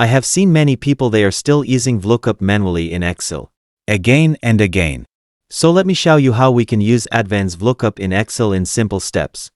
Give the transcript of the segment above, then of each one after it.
I have seen many people they are still using VLOOKUP manually in Excel. Again and again. So let me show you how we can use advanced VLOOKUP in Excel in simple steps.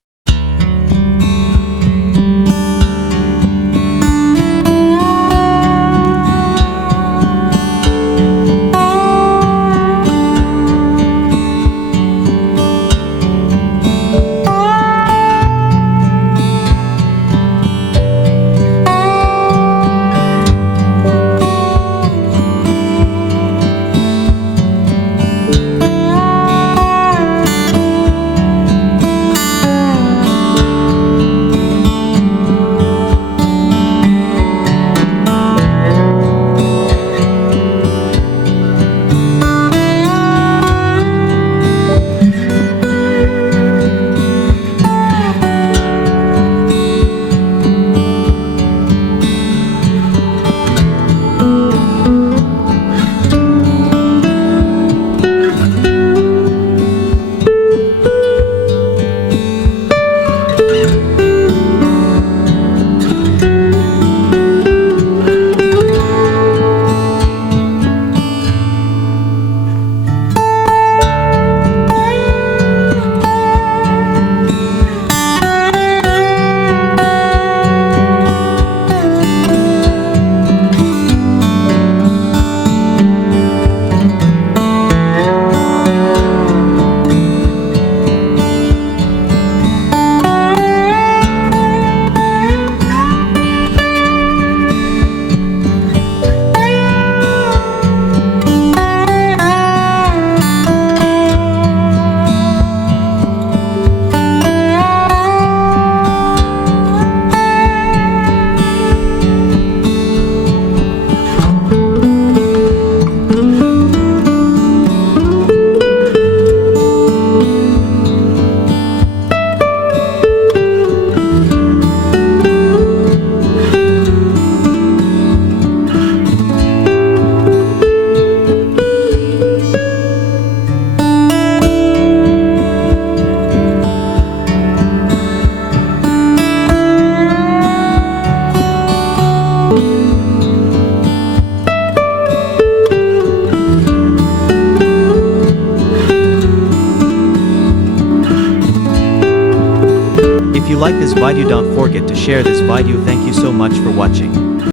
If you like this video, don't forget to share this video. Thank you so much for watching.